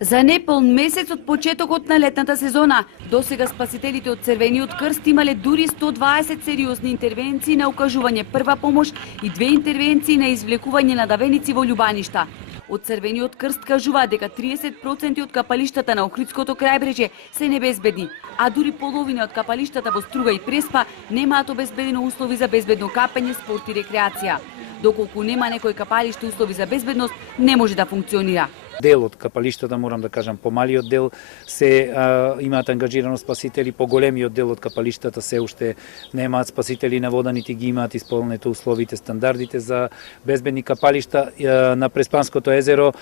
За неполн месец од почетокот на летната сезона, досега спасителите од Црвениот крст имале дури 120 сериозни интервенции на укажување прва помош и 2 интервенции на извлекување на давеници во љубаништа. Од Црвениот крст кажуваат дека 30% од капалиштата на Охридското крајбрежје се небезбедни, а дури половина од капалиштата во Струга и Преспа немаат обезбедено услови за безбедно капење, спорт и рекреација. Доколку нема некој капалиште услови за безбедност, не може да функционира. Дел од капалиштата, морам да кажам, помалиот дел се имаат ангажирано спасители, поголемиот дел од капалиштата се уште немаат спасители на вода, нити ги имаат исполнето условите, стандардите за безбедни капалишта. На Преспанското езеро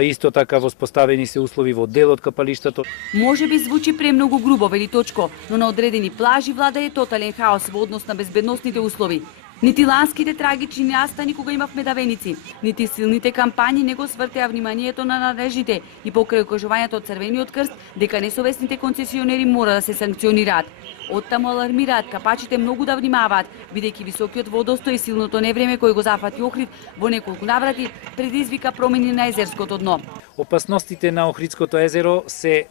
исто така воспоставени се услови во дел од капалиштата. Може би звучи премногу грубо, вели Точко, но на одредени плажи влада е тотален хаос во однос на безбедносните услови. Нити ланските трагични настани кога имавме давеници, нити силните кампањи не го свртеа вниманието на надлежните и покрај укажувањето од Црвениот крст дека несовесните концесионери мора да се санкционираат. Оттаму алармираат капачите многу да внимаваат, бидејќи високиот водостој и силното невреме кој го зафати Охрид во неколку наврати предизвика промени на езерското дно. Опасностите на Охридското езеро се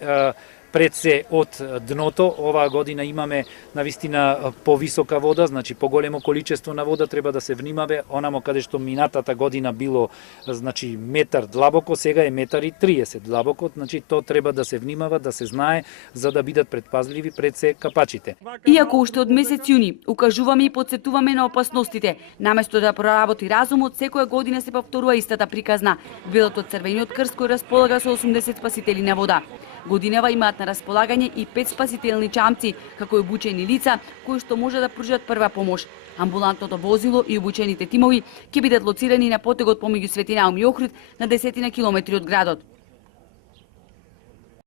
пред се од дното. Оваа година имаме навистина повисока вода, значи поголемо количество на вода, треба да се внимаве. Онамо каде што минатата година било значи метар длабоко, сега е метар и 30 длабоко, значи то треба да се внимава, да се знае за да бидат предпазливи пред се капачите. Иако уште од месец јуни укажуваме и подсетуваме на опасностите, наместо да проработи разумот, секоја година се повторува истата приказна. Билот од Црвениот крст кој располага со 80 спасители на вода. Годинава имаат на располагање и 5 спасителни чамци, како и обучени лица кои што може да пружат прва помош. Амбулантното возило и обучените тимови ќе бидат лоцирани на потегот помеѓу Свети Наум и Охрид на 10 километри од градот.